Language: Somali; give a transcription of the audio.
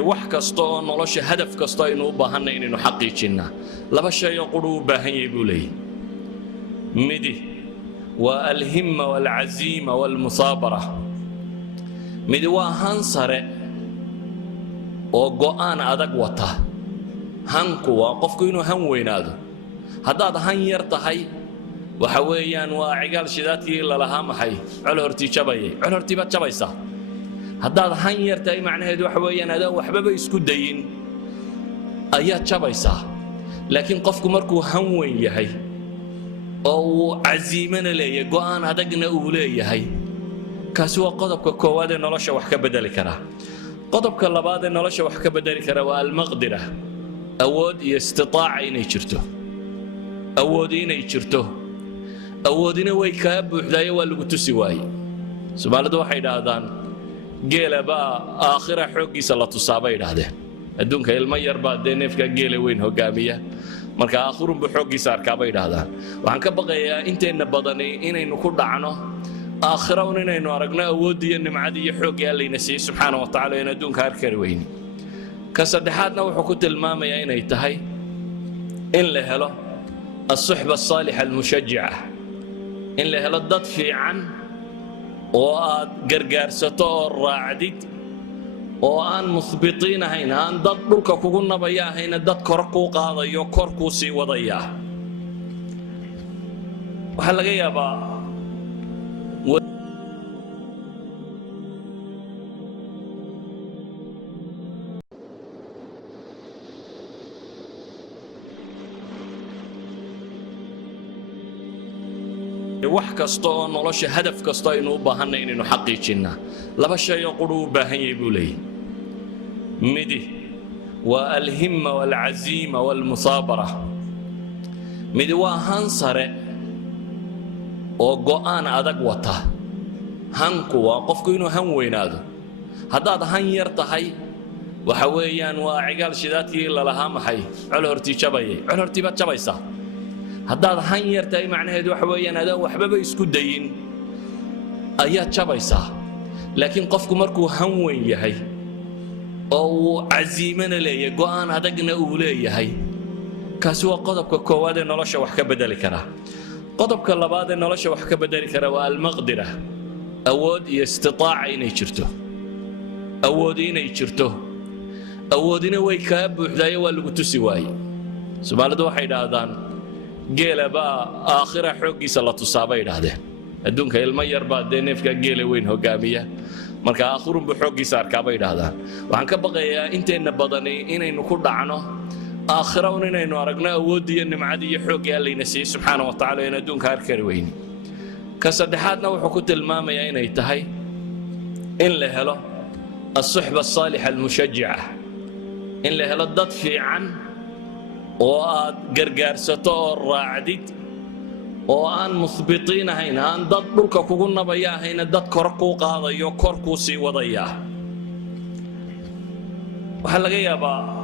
wax kasta oo nolosha hadaf kasta aynu u baahanay inaynu xaqiijinaa laba shay oo quru u baahan yahay buu leeyahay midi waa alhimma walcaziima walmusaabara midi waa han sare oo go'aan adag wata hanku waa qofku inuu han weynaado haddaad han yar tahay waxa weeyaan waa cigaal shidaadkii la lahaa maxay col hortii jabayay col hortii baad jabaysaa haddaad han yar tahay macnaheedu waxa weeyaan adaan waxbaba isku dayin ayaad jabaysaa laakiin qofku markuu han weyn yahay oo uu caziimana leeyahay go'aan adagna uu leeyahay kaasi waa qodobka koowaad ee nolosha wax ka bedeli kara qodobka labaad ee nolosha wax ka bedeli kara waa almaqdira awood iyo istitaaca inay jirto awood inay jirto awoodina way kaa buuxdaayo waa lagu tusi waaye Soomaalidu waxay yiraahdaan geela baa aakhira xooggiisa la tusaabay yiraahdeen adduunka ilmo yar baa neefka geela weyn hogaamiya marka aakhirun buu xooggiisa arkaabay yiraahdaan waxaan ka baqayaa inteena badani inaynu ku dhacno aakhira inaynu aragno awood iyo nimcad iyo xoog Alle ina siiyay subxaanahu wa ta'aala in adduunka arkari weyni ka saddexaadna wuxuu ku tilmaamayaa inay tahay in la helo الصحبة الصالحة المشجعة إن له لضد في عن وقرقر ستور راعدد وأن مثبتين هنا أن ضد لك كوكونا بياه هنا ضد كركو قاضي يكركو سي وضياه وحلقة يابا wax kasta oo nolosha hadaf kasta aynu u baahanay inaynu xaqiijinaa laba shay oo quru u baahan yahay buu leeyahay midi waa alhimma walcaziima walmusaabara midi waa han sare oo go'aan adag wata hanku waa qofku inuu han weynaado haddaad han yar tahay waxa weeyaan waa cigaal shidaadkii la lahaa maxay col hortii jabayay col hortii baad jabaysaa haddaad han yar tahay macnaheedu waxa weeyaan adaan waxbaba isku dayin ayaad jabaysaa laakiin qofku markuu han weyn yahay oo uu caziimana leeyahay go'aan adagna uu leeyahay kaasi waa qodobka koowaad ee nolosha wax ka bedeli kara qodobka labaad ee nolosha wax ka bedeli kara waa almaqdira awood iyo istitaaca inay jirto awood inay jirto awoodina way kaa buuxdaayo waa lagu tusi waaye Soomaalidu waxay yiraahdaan geela baa aakhira xooggiisa la tusaabay yiraahdeen adduunka ilmo yar baa neefka geela weyn hogaamiya marka aakhirun buu xooggiisa arkaabay yiraahdaan waxaan ka baqayaa inteena badani inaynu ku dhacno aakhira inaynu aragno awood iyo nimcad iyo xoog Alle ina siiyay subxaanahu wa ta'aala in adduunka arkari weyni ka saddexaadna wuxuu ku tilmaamayaa inay tahay in la helo الصحبة الصالحة المشجعة إن له لضد في عن وقرقر ستور راعدد وأن مثبتين هنا أن ضد لك كوكونا بياه هنا ضد كركو قاضي يكركو سي وضياه وحلقة يابا